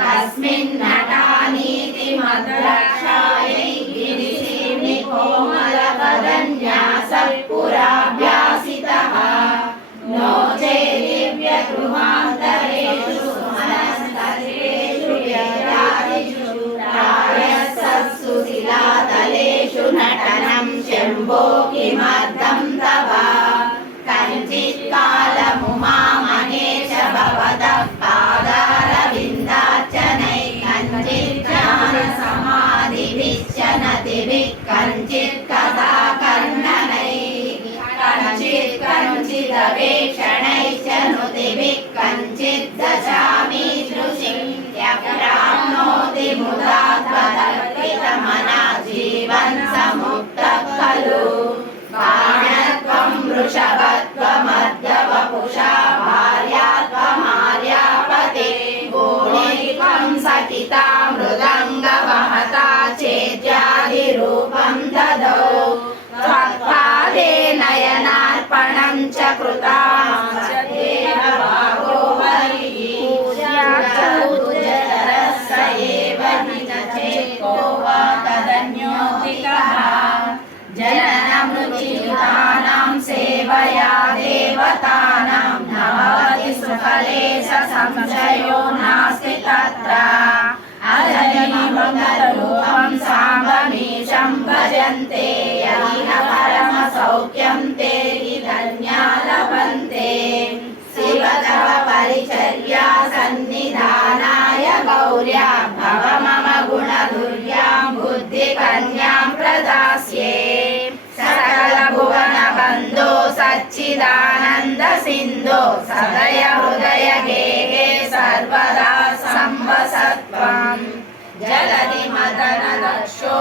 तस्मिन् नटानीति मद्रक्षायै गिरिसीम्नि कोमलपदन्यासः पुराभ्यासितः नो चेदिव्यगृहान्तरेषु सुमनस्तत्रेषु वेदादिषु प्रायः सुशिलातलेषु नटनं शम्भो किमर्थं तव कञ्चित् कालमुमामहेश भवतः पादारविन्दार्चनैः कञ्चित् ज्ञानसमाधिभिश्च नतिभिः कञ्चित् कथाकर्णनैः कञ्चिदवेक्षणैश्च नुतिभिः कञ्चित् दशामि दृशिं यप्राप्नोति मुदा त्वदर्पितमना जीवन् समुक्तः खलु बाणत्वं वृषभत्वमर्धवपुषा भार्यात्वमार्यापते भूमित्वं सकिता मृदङ्गवहता चेत्यादिरूपं ददौ त्वत्पादे नयनार्पणं च कृता देवभागो हरिः पूज्याचरः स एव निज चेको वा तदन्योतिकः जननमृत्युतानां सेवया देवतानां भवति सुफले स संशयो नास्ति तत्र अजनिमृतरूपं साम्बमीशं भजन्ते यैह परमसौख्यं ते हि धन्या लभन्ते शिव तव परिचर्या सन्निधानाय गौर्या भव मम गुणधुर्यां बुद्धिकन्यां प्रदास्ये सकलभुवनबन्धो सच्चिदानन्द सिन्धो सदय हृदय गेहे सर्वदा संवसत्वम् जलधि मदन दक्षो